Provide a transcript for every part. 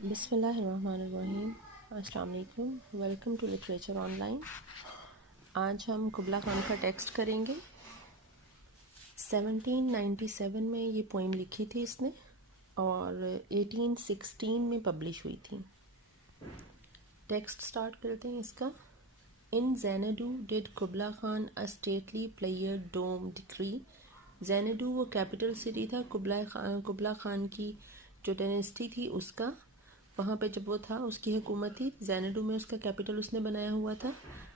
बिस्मिल्लाहिर्रहमानिर्रहीम। अस्सलाम वालेकुम। Welcome to literature online. आज हम कुबला खान का टेक्स्ट करेंगे। 1797 में ये पोइम लिखी थी इसने और 1816 में पब्लिश हुई थी। टेक्स्ट स्टार्ट करते हैं इसका। In Xanadu did Kubla Khan a stately pleasure dome decree. Xanadu वो कैपिटल सिटी था कुबला खान की जो डायनेस्टी थी उसका। वहाँ पे जब वो था उसकी हुकूमत थी। ज़ैनडू में उसका कैपिटल उसने बनाया हुआ था।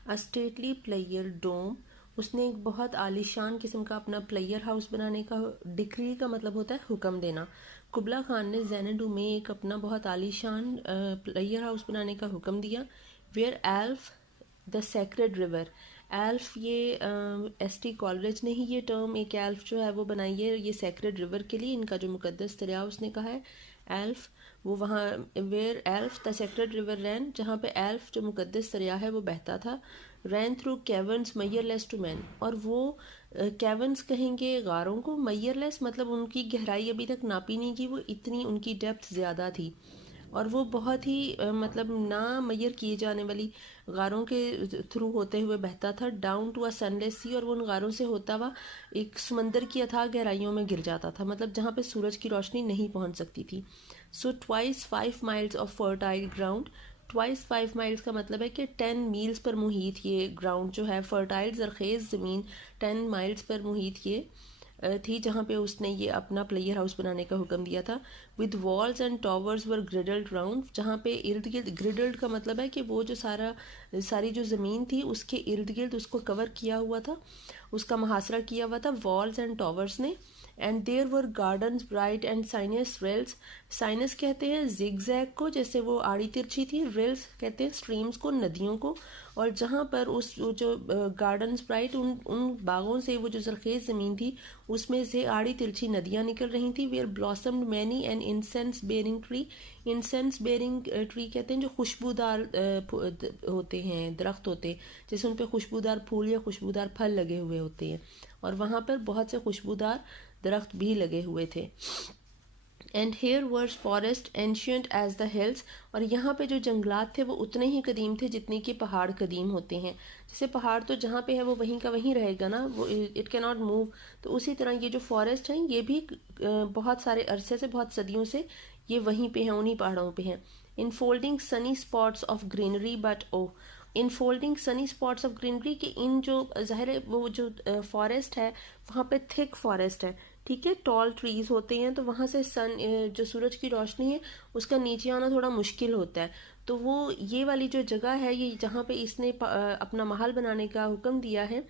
अ स्टेटली प्लेयर डोम, उसने एक बहुत आलीशान किस्म का अपना प्लेयर हाउस बनाने का, डिक्री का मतलब होता है हुक्म देना। कुबला खान ने ज़ैनडू में एक अपना बहुत आलीशान प्लेयर हाउस बनाने का हुक्म दिया। Where Alph the sacred river, Alph ये एस.टी. कॉलरिज ने ही ये टर्म एक एल्फ जो है वो बनाई है ये सेक्रेड रिवर के लिए। इनका जो मुकद्दस दरिया उसने कहा है एल्फ, वो वहाँ where Alph the sacred river ran, जहाँ पे एल्फ जो मुकद्दस दरिया है वो बहता था। रैन थ्रू कैवर्न्स मैयरलेस टू मैन, और वो कैवर्न्स कहेंगे गारों को, मैयरलेस मतलब उनकी गहराई अभी तक नापी नहीं की, वो इतनी उनकी डेप्थ ज़्यादा थी और वो बहुत ही मतलब ना मैयर किए जाने वाली गारों के थ्रू होते हुए बहता था डाउन टू अ सनलेस सी, और वो उन गारों से होता हुआ एक समंदर की अथाह गहराइयों में गिर जाता था, मतलब जहाँ पे सूरज की रोशनी नहीं पहुँच सकती थी। So twice 5 miles of fertile ground, twice 5 miles का मतलब है कि 10 मील्स पर मुहित ये ग्राउंड जो है, फर्टाइल जरखेज़ ज़मीन 10 माइल्स पर मुहित ये थी, जहाँ पे उसने ये अपना प्लेयर हाउस बनाने का हुक्म दिया था। With walls and towers were girdled round, जहाँ पे इर्द गिर्द, ग्रिडल्ड का मतलब है कि वो जो सारी जो ज़मीन थी उसके इर्द गिर्द उसको कवर किया हुआ था, उसका मुहासरा किया हुआ था वॉल्स एंड टॉवर्स ने। And there were gardens bright and sinuous rills, sinuous कहते हैं जिगजैग को, जैसे वो आड़ी तिरछी थी, रेल्स कहते हैं स्ट्रीम्स को, नदियों को। और जहाँ पर उस जो गार्डन्स ब्राइट, उन बागों से वो जो जरखेज़ ज़मीन थी उसमें से आड़ी तिरछी नदियाँ निकल रही थी। Where blossomed many and incense bearing tree, incense bearing tree कहते हैं जो खुशबूदार होते हैं, दरख्त होते हैं, जैसे उन पर खुशबूदार फूल या खुशबूदार फल लगे हुए होते हैं, और वहाँ पर बहुत से खुशबूदार दरख्त भी लगे हुए थे। And here were forest ancient as the hills, और यहाँ पे जो जंगलात थे वो उतने ही कदीम थे जितने कि पहाड़ कदीम होते हैं। जैसे पहाड़ तो जहाँ पे है वो वहीं का वहीं रहेगा ना, वो इट कैन नॉट मूव, तो उसी तरह ये जो फॉरेस्ट हैं ये भी बहुत सारे अरसे से, बहुत सदियों से ये वहीं पे हैं, उन्हीं पहाड़ों पे हैं। Enfolding sunny spots of greenery but oh, enfolding sunny spots of greenery, कि इन जो ज़ाहिर है वो जो फॉरेस्ट है वहाँ पे थिक फॉरेस्ट है, ठीक है, टॉल ट्रीज होते हैं, तो वहाँ से सन जो सूरज की रोशनी है उसका नीचे आना थोड़ा मुश्किल होता है। तो वो ये वाली जो जगह है, ये जहाँ पे इसने अपना महल बनाने का हुक्म दिया है,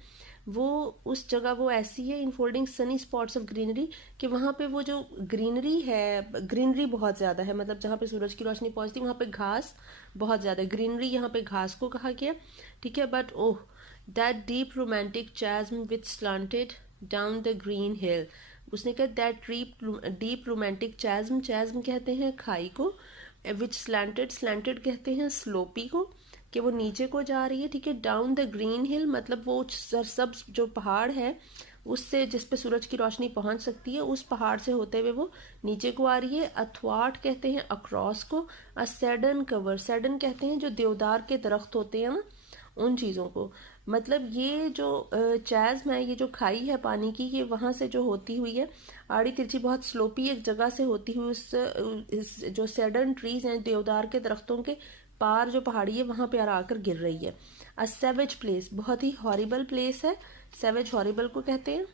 वो उस जगह वो ऐसी है, infolding Sunny spots of greenery, कि वहाँ पे वो जो ग्रीनरी है, ग्रीनरी बहुत ज़्यादा है, मतलब जहाँ पे सूरज की रोशनी पहुँचती है वहाँ पे घास बहुत ज़्यादा है, ग्रीनरी यहाँ पे घास को कहा गया, ठीक है। But oh that deep romantic chasm which slanted down the green hill, उसने कहा that deep romantic chasm, chasm कहते हैं खाई को, विच स्लैंटेड, स्लैंटेड कहते हैं स्लोपी को, कि वो नीचे को जा रही है, ठीक है। डाउन द ग्रीन हिल मतलब वो सरसब्ज जो पहाड़ है उससे, जिस पे सूरज की रोशनी पहुंच सकती है, उस पहाड़ से होते हुए वो नीचे को आ रही है। अथवाट कहते हैं अक्रॉस को। अ सैडन कवर, सैडन कहते हैं जो देवदार के दरख्त होते हैं ना, उन चीज़ों को। मतलब ये जो चैज़्म है, ये जो खाई है पानी की, ये वहाँ से जो होती हुई है आड़ी तिरछी बहुत स्लोपी एक जगह से होती हुई उस जो सैडन ट्रीज हैं, देवदार के दरख्तों के पार जो पहाड़ी है वहाँ पे आकर गिर रही है। अ सैवेज प्लेस, बहुत ही हॉरिबल प्लेस है, सैवेज हॉरिबल को कहते हैं।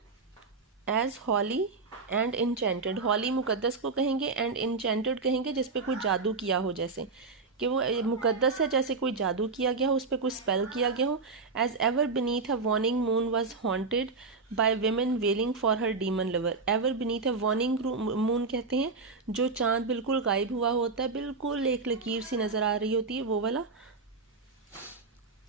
एज हॉली एंड इंचेंटेड, हॉली मुकद्दस को कहेंगे, एंड इंचेंटेड कहेंगे जिस पे कोई जादू किया हो, जैसे कि वो मुकद्दस है जैसे कोई जादू किया गया हो, उस पर कोई स्पेल किया गया हो। As ever beneath a waning moon was haunted by women wailing for her demon lover, ever beneath a waning moon कहते हैं जो चांद बिल्कुल गायब हुआ होता है, बिल्कुल एक लकीर सी नज़र आ रही होती है, वो वाला।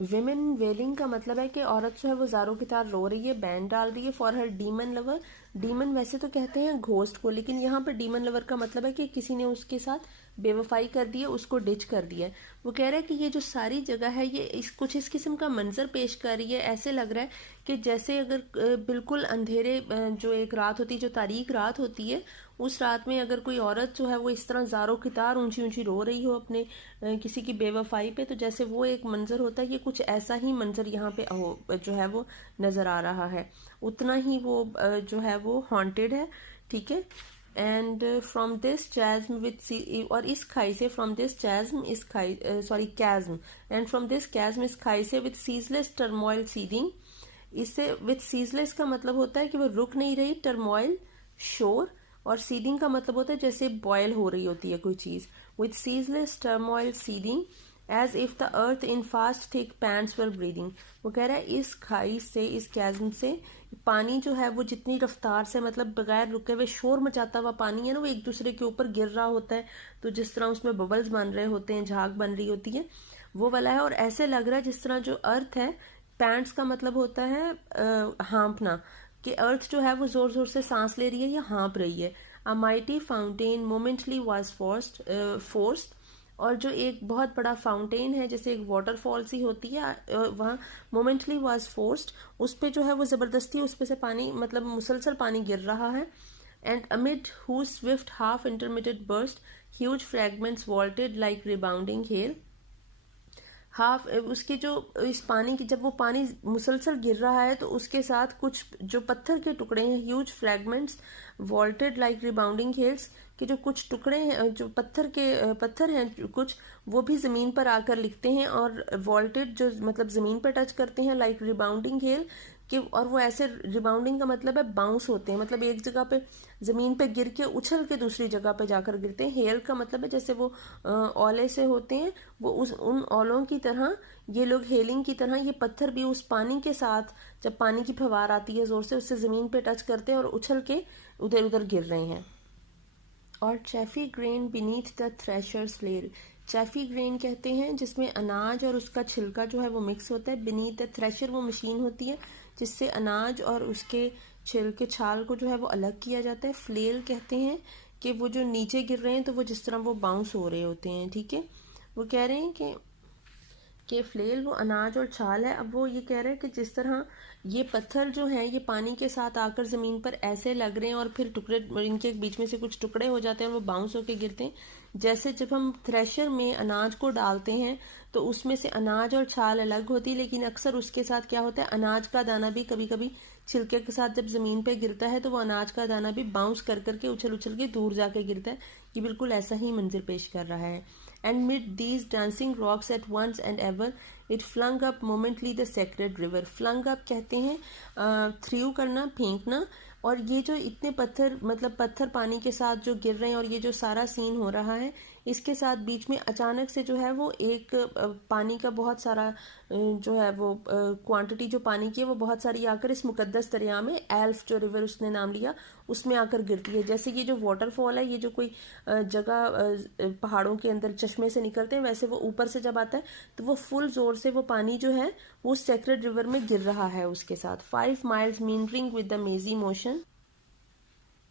विमेन वेलिंग का मतलब है कि औरत जो है वो ज़ारों की तार रो रही है, बैन डाल रही है, for her demon lover, demon वैसे तो कहते हैं घोस्ट को, लेकिन यहाँ पर डीमन लवर का मतलब है कि किसी ने उसके साथ बेवफाई कर दी है, उसको डिच कर दिया है। वो कह रहा है कि ये जो सारी जगह है ये कुछ इस किस्म का मंजर पेश कर रही है, ऐसे लग रहा है कि जैसे अगर बिल्कुल अंधेरे जो एक रात होती है, जो तारीक रात होती है, उस रात में अगर कोई औरत जो है वो इस तरह ज़ारो कितार ऊंची ऊंची रो रही हो अपने किसी की बेवफाई पे, तो जैसे वो एक मंजर होता है, ये कुछ ऐसा ही मंजर यहाँ पे जो है वो नज़र आ रहा है, उतना ही वो जो है वो हॉन्टेड है, ठीक है। एंड फ्रॉम दिस चैज्म विद, और इस खाई से, फ्रॉम दिस चैज्म इस खाई, सॉरी कैज्म, एंड फ्रॉम दिस कैज्म इस खाई से विद सीजलेस टर्मोइल सीडिंग, इससे विद सीजलेस का मतलब होता है कि वो रुक नहीं रही, टर्मोइल शोर, और सीडिंग का मतलब होता है जैसे बॉयल हो रही होती है कोई चीज, with ceaseless turmoil seething as if the earth in fast thick pants were breathing. वो कह रहा है इस खाई से, इस कैज्म से पानी जो है वो जितनी रफ्तार से, मतलब बगैर रुके हुए शोर मचाता हुआ पानी है ना, वो एक दूसरे के ऊपर गिर रहा होता है, तो जिस तरह उसमें बबल्स बन रहे होते हैं, झाग बन रही होती है, वो वाला है। और ऐसे लग रहा है जिस तरह जो अर्थ है, पैंट्स का मतलब होता है हाँपना, कि अर्थ जो है वो जोर जोर से सांस ले रही है या हाँप रही है। अ mighty fountain momentarily was forced, और जो एक बहुत बड़ा फाउंटेन है, जैसे एक वाटरफॉल सी होती है, वहाँ मोमेंटली वाज फोर्स्ड, उस पे जो है वो जबरदस्ती उस पे से पानी, मतलब मुसलसल पानी गिर रहा है। And amid whose swift half intermitted burst huge fragments vaulted like rebounding hail, half उसके जो इस पानी की, जब वो पानी मुसलसल गिर रहा है तो उसके साथ कुछ जो पत्थर के टुकड़े हैं, huge fragments vaulted like rebounding hails, कि जो कुछ टुकड़े हैं, जो पत्थर हैं कुछ, वो भी ज़मीन पर आकर लिखते हैं, और वॉल्टेड जो मतलब ज़मीन पर टच करते हैं, लाइक रिबाउंडिंग हेल, कि और वो ऐसे, रिबाउंडिंग का मतलब है बाउंस होते हैं, मतलब एक जगह पे ज़मीन पे गिर के उछल के दूसरी जगह पे जाकर गिरते हैं। हेल का मतलब है जैसे वो ओले से होते हैं, वो उन ओलों की तरह ये लोग हेलिंग की तरह, ये पत्थर भी उस पानी के साथ, जब पानी की फवार आती है जोर से, उससे ज़मीन पे टच करते हैं और उछल के उधर उधर गिर रहे हैं। और chaffy grain beneath the threshers flail, chaffy grain कहते हैं जिसमें अनाज और उसका छिलका जो है वो मिक्स होता है। बीनीथ द थ्रेशर वो मशीन होती है जिससे अनाज और उसके छिलके, छाल को जो है वो अलग किया जाता है। फ्लेल कहते हैं कि वो जो नीचे गिर रहे हैं तो वो जिस तरह वो बाउंस हो रहे होते हैं, ठीक है। वो कह रहे हैं कि फ्लेल वो अनाज और छाल है। अब वो ये कह रहे हैं कि जिस तरह ये पत्थर जो हैं ये पानी के साथ आकर ज़मीन पर ऐसे लग रहे हैं और फिर टुकड़े, इनके बीच में से कुछ टुकड़े हो जाते हैं और वो बाउंस होके गिरते हैं। जैसे जब हम थ्रेशर में अनाज को डालते हैं तो उसमें से अनाज और छाल अलग होती है, लेकिन अक्सर उसके साथ क्या होता है, अनाज का दाना भी कभी कभी छिलके के साथ जब ज़मीन पे गिरता है तो वो अनाज का दाना भी बाउंस कर करके उछल उछल के दूर जाके गिरता है। ये बिल्कुल ऐसा ही मंजर पेश कर रहा है। And mid these dancing rocks at once and ever it flung up momently the sacred river. Flung up कहते हैं थ्रू करना, फेंकना। और ये जो इतने पत्थर, मतलब पत्थर पानी के साथ जो गिर रहे हैं और ये जो सारा सीन हो रहा है, इसके साथ बीच में अचानक से जो है वो एक पानी का बहुत सारा जो है वो क्वांटिटी जो पानी की है वो बहुत सारी आकर इस मुकद्दस दरिया में, एल्फ जो रिवर उसने नाम लिया, उसमें आकर गिरती है। जैसे ये जो वाटरफॉल है, ये जो कोई जगह पहाड़ों के अंदर चश्मे से निकलते हैं, वैसे वो ऊपर से जब आता है तो वो फुल जोर से वो पानी जो है वो सेक्रेड रिवर में गिर रहा है उसके साथ। 5 miles meandering with the mazy motion,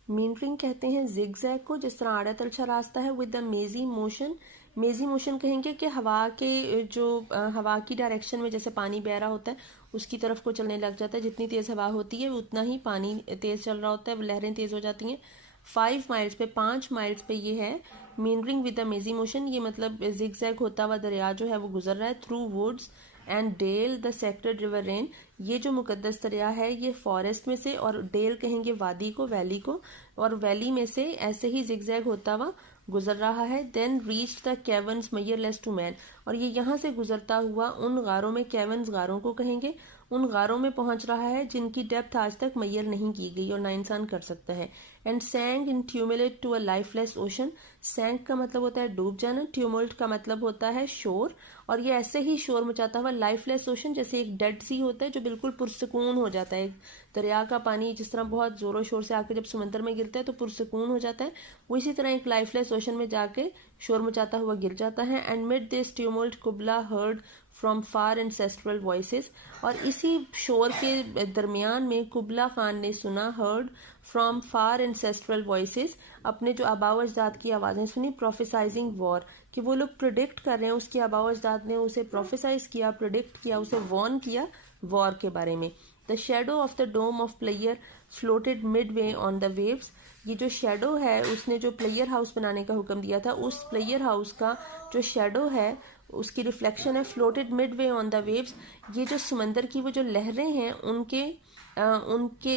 meandering कहते हैं जिगजैग को, जिस तरह आड़ा तिरछा रास्ता है, विद द मेजी मोशन। मेजी मोशन कहेंगे कि हवा के जो हवा की डायरेक्शन में जैसे पानी बह रहा होता है उसकी तरफ को चलने लग जाता है। जितनी तेज हवा होती है उतना ही पानी तेज चल रहा होता है, लहरें तेज हो जाती हैं। 5 miles पे, 5 miles पे ये है मींडरिंग विद द मेजी मोशन, ये मतलब जिगजैग होता हुआ दरिया जो है वो गुजर रहा है। Through woods and dale the sacred river ran, ये जो मुकद्दस दरिया है ये फॉरेस्ट में से, और डेल कहेंगे वादी को, वैली को, और वैली में से ऐसे ही जिगजैग होता हुआ गुजर रहा है। Then reach the caverns measureless to man, और ये यहाँ से गुजरता हुआ उन गारों में, कैवर्न्स गारों को कहेंगे, उन गारों में पहुंच रहा है जिनकी डेप्थ आज तक मैयर नहीं की गई और ना इंसान कर सकता है। And sank in tumult to a lifeless ocean, sank का मतलब होता है डूब जाना, ट्यूमुल्ट का मतलब होता है शोर, और ये ऐसे ही शोर मचाता हुआ लाइफलेस ओशन, जैसे एक डेड सी होता है जो बिल्कुल पुरसकून हो जाता है। दरिया का पानी जिस तरह बहुत जोरों शोर से आकर जब समंदर में गिरता है तो पुरसकून हो जाता है, वो इसी तरह एक लाइफलेस ओशन में जाके शोर मचाता हुआ गिर जाता है। And mid this tumult कुबला heard from far ancestral voices, और इसी शोर के दरमियान में कुबला खान ने सुना, heard from far ancestral voices, अपने जो आबाव अजदाद की आवाज़ें सुनी। प्रोफेसाइजिंग वॉर, कि वो लोग प्रिडिक्ट कर रहे हैं, उसके आबाव अजदाद ने उसे प्रोफेसाइज किया, प्रिडिक्ट किया, उसे वॉर्न किया वॉर के बारे में। The shadow of the dome of pleasure floated midway on the waves. ये जो शेडो है उसने जो प्लेयर हाउस बनाने का हुक्म दिया था, उस प्लेयर हाउस का जो शेडो है उसकी रिफ्लेक्शन है floated midway on the waves. ये जो समंदर की वो जो लहरें हैं उनके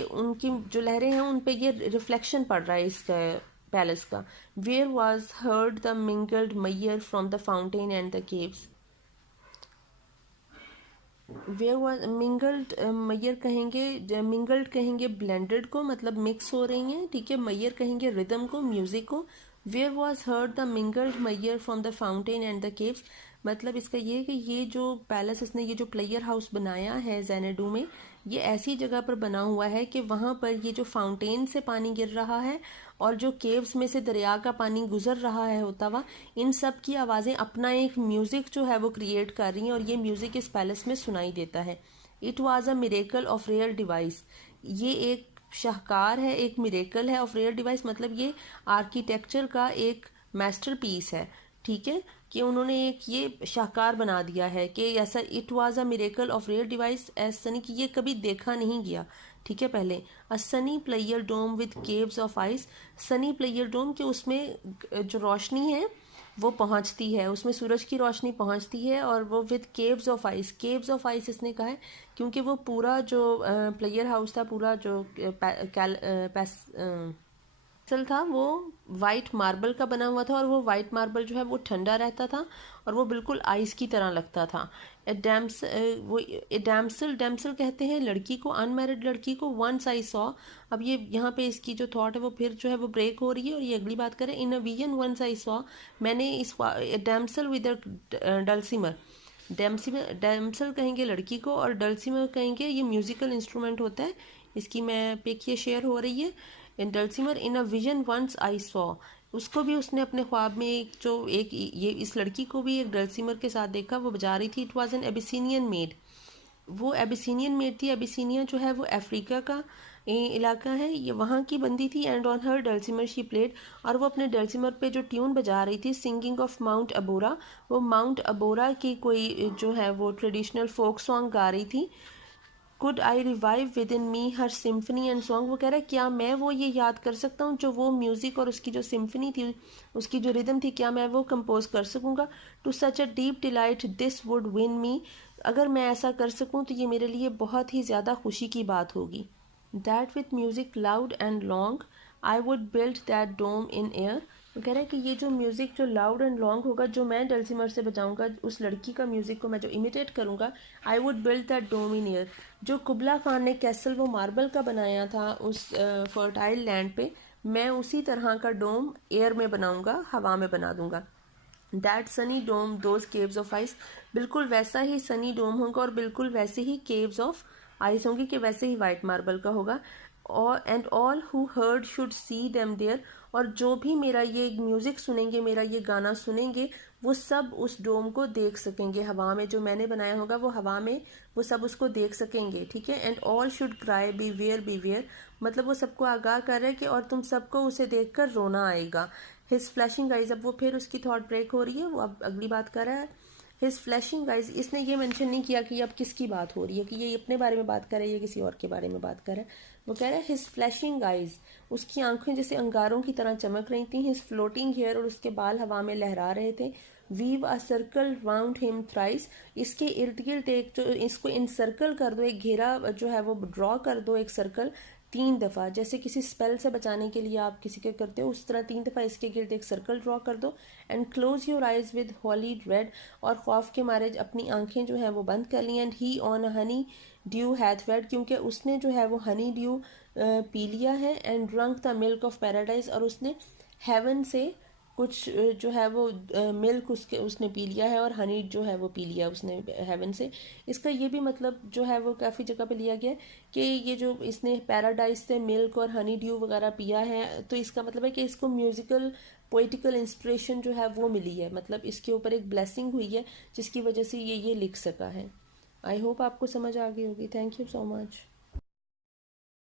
उनकी जो लहरें हैं उन पे ये रिफ्लेक्शन पड़ रहा है इसका पैलेस का। Where was heard the mingled measure from the fountain and the caves. Where was mingled, measure कहेंगे, मिंगल्ड कहेंगे ब्लेंडेड को, मतलब मिक्स हो रही हैं, ठीक है। मैयर कहेंगे रिदम को, म्यूजिक को। Where was heard the mingled measure from the fountain and the caves, मतलब इसका ये है कि ये जो पैलेस इसने ये जो प्लेयर हाउस बनाया है ज़ैनडू में, ये ऐसी जगह पर बना हुआ है कि वहाँ पर ये जो फाउंटेन से पानी गिर रहा है और जो केव्स में से दरिया का पानी गुजर रहा है होता हुआ, इन सब की आवाज़ें अपना एक म्यूज़िक जो है वो क्रिएट कर रही हैं और ये म्यूज़िक इस पैलेस में सुनाई देता है। It was a miracle of rare device, ये एक शाहकार है, एक मिरेकल है ऑफ रेयर डिवाइस, मतलब ये आर्किटेक्चर का एक मास्टरपीस है, ठीक है, कि उन्होंने एक ये शाहकार बना दिया है कि ऐसा it was a miracle of rare device a sunny, कि ये कभी देखा नहीं गया, ठीक है। पहले a sunny pleasure dome with caves of ice, sunny pleasure dome के उसमें जो रोशनी है वो पहुंचती है, उसमें सूरज की रोशनी पहुंचती है और वो with caves of ice, caves of ice इसने कहा है क्योंकि वो पूरा जो प्लेयर हाउस था, पूरा जो सल था वो वाइट मार्बल का बना हुआ था और वो वाइट मार्बल जो है वो ठंडा रहता था और वो बिल्कुल आइस की तरह लगता था। डैम्सल, डैम्सल कहते हैं लड़की को, अनमैरिड लड़की को। वंस आई सॉ, अब ये यहाँ पे इसकी जो थॉट है वो फिर जो है वो ब्रेक हो रही है और ये अगली बात करें। In a vision once I saw, मैंने इस डैम्सल विद डल्सिमर, डैम्सल कहेंगे लड़की को और डल्सिमर कहेंगे ये म्यूजिकल इंस्ट्रूमेंट होता है, इसकी मैं पिक ये शेयर हो रही है। In dulcimer in a vision once I saw, उसको भी उसने अपने ख्वाब में एक ये इस लड़की को भी एक डल्सिमर के साथ देखा, वो बजा रही थी। It was an Abyssinian made, वो एबिसिनियन मेड थी। एबिसिनिया जो है वो अफ्रीका का इलाका है, ये वहाँ की बंदी थी। And on her dulcimer she played, और वो अपने डल्सिमर पे जो ट्यून बजा रही थी, सिंगिंग ऑफ माउंट अबोरा, वो माउंट अबोरा की कोई जो है वो ट्रेडिशनल फोक सॉन्ग गा रही थी। Could I revive with in me her symphony and song, वो कह रहा है क्या मैं वो ये याद कर सकता हूँ जो वो म्यूज़िक और उसकी जो सिम्फनी थी, उसकी जो रिदम थी, क्या मैं वो कंपोज कर सकूँगा। To such a deep delight this would win me, अगर मैं ऐसा कर सकूँ तो ये मेरे लिए बहुत ही ज़्यादा खुशी की बात होगी। That with music loud and long I would build that dome in air, वो कह रहा है कि ये जो म्यूज़िक जो लाउड एंड लॉन्ग होगा, जो मैं डल्सिमर से बजाऊंगा, उस लड़की का म्यूज़िक को मैं जो इमिटेट करूंगा, I would build that dome in air. जो कुबला खान ने कैसल वो मार्बल का बनाया था उस फर्टाइल लैंड पे, मैं उसी तरह का डोम एयर में बनाऊंगा, हवा में बना दूंगा। That sunny dome those caves of ice, बिल्कुल वैसा ही सनी डोम होगा और बिल्कुल वैसे ही केव्स ऑफ आइस होंगी कि वैसे ही वाइट मार्बल का होगा। और and all who heard should see them there, और जो भी मेरा ये म्यूज़िक सुनेंगे, मेरा ये गाना सुनेंगे, वो सब उस डोम को देख सकेंगे, हवा में जो मैंने बनाया होगा वो हवा में वो सब उसको देख सकेंगे, ठीक है। And all should cry beware, मतलब वो सबको आगाह कर रहा है कि और तुम सबको उसे देखकर रोना आएगा। हिज फ्लैशिंग आइज, अब वो फिर उसकी थॉट ब्रेक हो रही है, वो अब अगली बात कर रहा है। हिज फ्लैशिंग आइज, इसने ये मेंशन नहीं किया कि अब किसकी बात हो रही है, कि ये अपने बारे में बात कर रहा है या किसी और के बारे में बात कर रहा है। वो कह रहा है हिज फ्लैशिंग आइज, उसकी आंखें जैसे अंगारों की तरह चमक रही थी। हिज फ्लोटिंग हेयर, और उसके बाल हवा में लहरा रहे थे। Weave a circle round him thrice, इसके इर्द गिर्द एक जो इसको इनसर्कल कर दो, एक घेरा जो है वो ड्रॉ कर दो, एक सर्कल 3 दफ़ा, जैसे किसी स्पेल से बचाने के लिए आप किसी के करते हो उस तरह 3 दफ़ा इसके गिर्द एक सर्कल ड्रॉ कर दो। And close your eyes with holy dread, और खौफ के मारे अपनी आंखें जो है वो बंद कर ली। And he on honey dew hath fed, क्योंकि उसने जो है वो हनी ड्यू पी लिया है। And drunk the milk of paradise, और उसने हेवन से कुछ जो है वो मिल्क उसने पी लिया है, और हनी जो है वो पी लिया उसने हेवन से। इसका ये भी मतलब जो है वो काफ़ी जगह पे लिया गया है कि ये जो इसने पैराडाइज से मिल्क और हनी ड्यू वगैरह पिया है, तो इसका मतलब है कि इसको म्यूज़िकल पोइटिकल इंस्पिरेशन जो है वो मिली है, मतलब इसके ऊपर एक ब्लेसिंग हुई है जिसकी वजह से ये लिख सका है। आई होप आपको समझ आ गई होगी। Thank you so much.